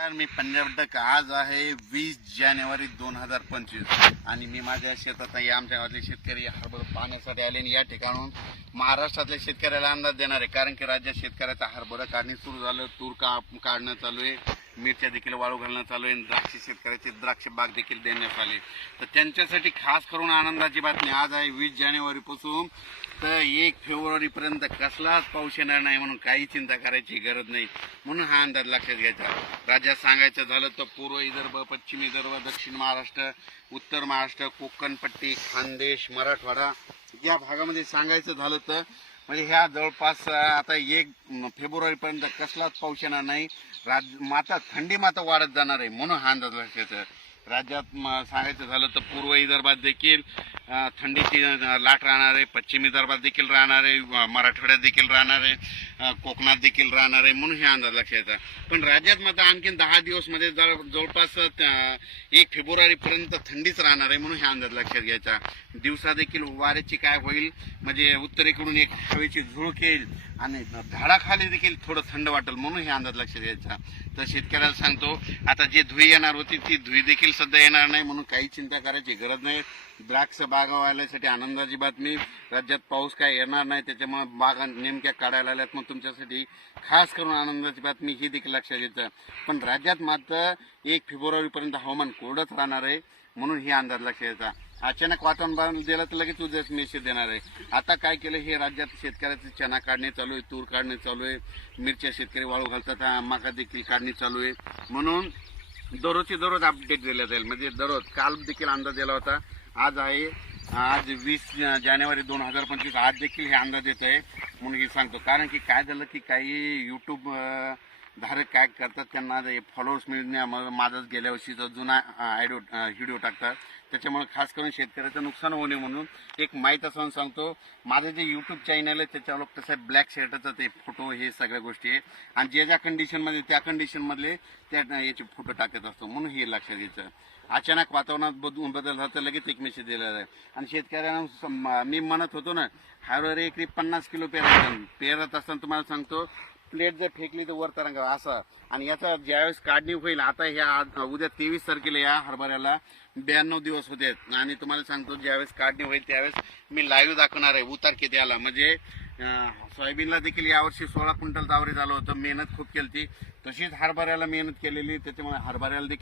मी Punjab duck आज आहे 20 जानेवारी 2025 आणि मी माझ्या शेतात आमच्या गावातले शेतकरी हरभरा पाण्यासाठी आले आणि या ठिकाणून महाराष्ट्रातल्या शेतकऱ्याला अंदाज देणार आहे, कारण की राज्यात शेतकऱ्याचा हरभरा काढणी सुरू झालं, तूर काढणं चालू आहे, मिरच्या देखील वाळू घालणं चालू आहे, द्राक्ष शेतकऱ्याचे द्राक्ष बाग देखील देण्यात आले. तर त्यांच्यासाठी खास करून आनंदाची बातमी आज आहे 20 जानेवारी पासून तर 1 फेब्रुवारी पर्यंत कसलाच पाऊस येणार नाही म्हणून काही चिंता करायची गरज नाही, म्हणून हा अंदाज लक्षात घ्यायचा. राज्यात सांगायचं झालं तर पूर्व विदर्भ, पश्चिम विदर्भ, दक्षिण महाराष्ट्र, उत्तर महाराष्ट्र, कोकण पट्टी, खानदेश, मराठवाडा या भागामध्ये सांगायचं झालं तर म्हणजे ह्या जवळपास आता 1 फेब्रुवारी पर्यंत कसलाच पाऊस येणार नाही. थंडी माता वाढत जाणार आहे म्हणून हा अंदाज लक्षात. राज्यात सांगायचं झालं तर पूर्व विदर्भात देखील थंडीची लाट राहणार आहे, पश्चिम विदर्भात देखील राहणार आहे, मराठवाड्यात देखील राहणार आहे, कोकणात देखील राहणार आहे म्हणून हे अंदाज लक्षात येतात. पण राज्यात मात्र आणखीन 10 दिवस मध्ये जवळपास 1 फेब्रुवारी पर्यंत थंडीच राहणार आहे म्हणून हे अंदाज लक्षात घ्यायचा. दिवसा देखील वाऱ्याची काय होईल म्हणजे उत्तरेकडून एक हवेची झुळूक येईल आणि झाडाखाली देखील थोडं थंड वाटेल म्हणून हे अंदाज लक्षात घ्यायचा. तर शेतकऱ्याला सांगतो आता जे धुई येणार होती ती धुई देखील सध्या येणार नाही म्हणून काही चिंता करायची गरज नाही. द्राक्ष बागावाल्यासाठी आनंदाची बातमी, राज्यात पाऊस काय येणार नाही त्याच्यामुळे बागा नेमक्या काढायला आल्यात, मग तुमच्यासाठी खास करून आनंदाची बातमी ही देखील लक्षात घ्यायचं. पण राज्यात मात्र 1 फेब्रुवारी पर्यंत हवामान कोरडंच राहणार आहे म्हणून ही अंदाज लक्षात घ्यायचा. अचानक वातावरण दिलं तर लगेच उद्याच मेसेज देणार आहे. आता काय केलं, हे राज्यात शेतकऱ्याचे चना काढणे चालू आहे, तूर काढणे चालू आहे, मिरच्या शेतकरी वाळू घालतात, मका देखील काढणी चालू आहे म्हणून दररोज अपडेट दिला जाईल. म्हणजे दररोज काल देखील अंदाज दिला होता, आज 20 जानेवारी 2025 आज देखील हे अंदाज येत आहे म्हणून हे सांगतो. कारण की काय झालं की काही यूट्यूब धारक काय करतात, त्यांना फॉलोअर्स मिळण्यामुळे माझाच गेल्या वर्षीचा जुना व्हिडिओ टाकतात, त्याच्यामुळे खास करून शेतकऱ्याचं नुकसान होणे म्हणून एक माहीत असं सांगतो. माझं जे यूट्यूब चॅनल आहे त्याच्यावर कसं आहे, ब्लॅक शर्टाचा ते फोटो हे सगळ्या गोष्टी आहे आणि ज्या कंडिशनमध्ये त्या कंडिशनमधले याचे फोटो टाकत असतो म्हणून हे लक्षात घ्यायचं. अचानक वातावरणात बदल झाला तर लगेच एक मेसेज दिला आहे. आणि शेतकऱ्यांना मी म्हणत होतो ना, हरभरा एकरी 50 किलो पेरत असताना तुम्हाला सांगतो प्लेट जर फेकली तर वर तरंगा असं. आणि याचा ज्यावेळेस काढणी होईल, आता ह्या उद्या 23 तारखेला या हरभऱ्याला 92 दिवस होते आणि तुम्हाला सांगतो ज्यावेळेस काढणी होईल त्यावेळेस मी लाईव्ह दाखवणार आहे उतार किती आला. म्हणजे सोयाबीनला देखील यावर्षी 16 क्विंटल आवरेज झालं होतं, मेहनत खूप केली, तशीच हरभऱ्याला मेहनत केलेली, त्याच्यामुळे हरभऱ्याला देखील